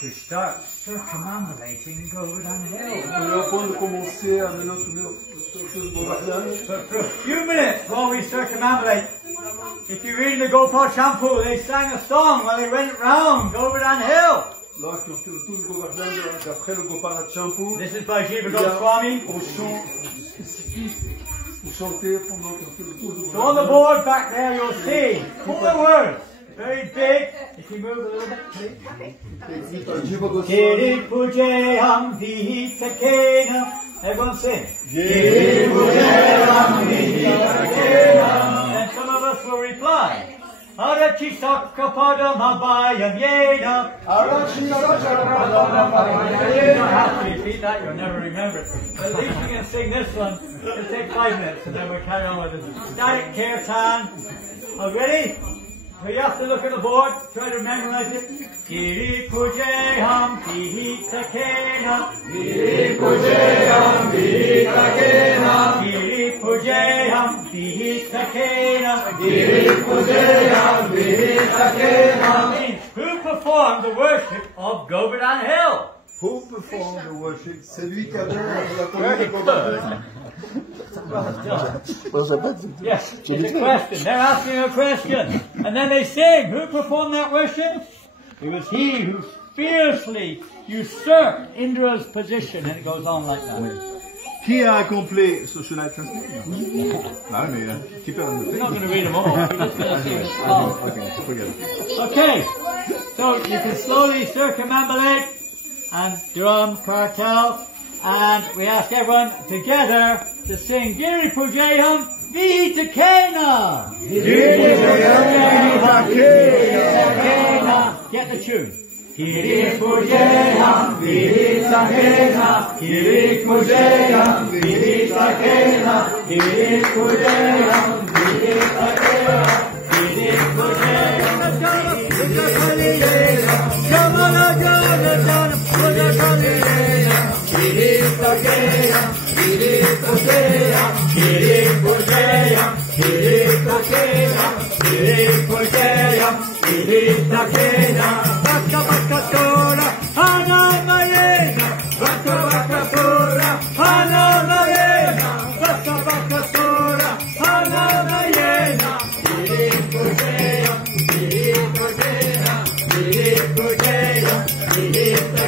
to start circumambulating Govardhan Hill. But for a few minutes while we circumambulate, if you read in the Gopal Champu, they sang a song while they went round Govardhan Hill. This is by Jiva Goswami. So on the board back there you'll see 4 words, very big. If you move a little bit, Giri Pujayam Vihitakena. Everyone sing. Giri Pujayam Vihitakena. And some of us will reply. Arachi Sakkapadam Abhayam Yena. Arachi Sakkapadam Abhayam Yena. You don't have to repeat that, you'll never remember it. But at least you can sing this one. It'll take 5 minutes and then we'll carry on with the static kirtan. All ready? So you have to look at the board, try to memorize it. Giri Pujayam Vihitakena. Giri Pujayam Vihitakena. Giri Pujayam Vihitakena. Giri Pujayam Vihitakena. Means who performed the worship of Govardhan Hill? Who performed the worship? Celui qui avait la commune de Govardhan. Yes, it's a question. They're asking a question. And then they sing, who performed that worship? It was he who fiercely usurped Indra's position. And it goes on like that. Qui a accompli, so should I translate? Keep it on the We're not going to read them all. We're just going to sing this song. Okay, forget it. Okay, so you can slowly circumambulate and drum, cartel, and we ask everyone together to sing Giri Pujayam Vihitakena. Giri Pujayam Vihitakena. Get the tune. Giri Pujayam Vihitakena. Giri Pujayam Vihitakena. Giri Pujayam Vihitakena. Giri Pujayam Vihitakena. Jamana Jana Jana Puja Kalina. Giri Pujayam, Giri Pujayam, Giri Pujayam, Giri Pujayam, Giri Pujayam, Giri Pujayam. Baka Baka Tora, Hana Mayena. Baka Baka Tora, Hana Mayena. Baka Baka Tora, Hana Mayena. Giri Pujayam, Giri Pujayam, Giri Pujayam, Giri Pujayam.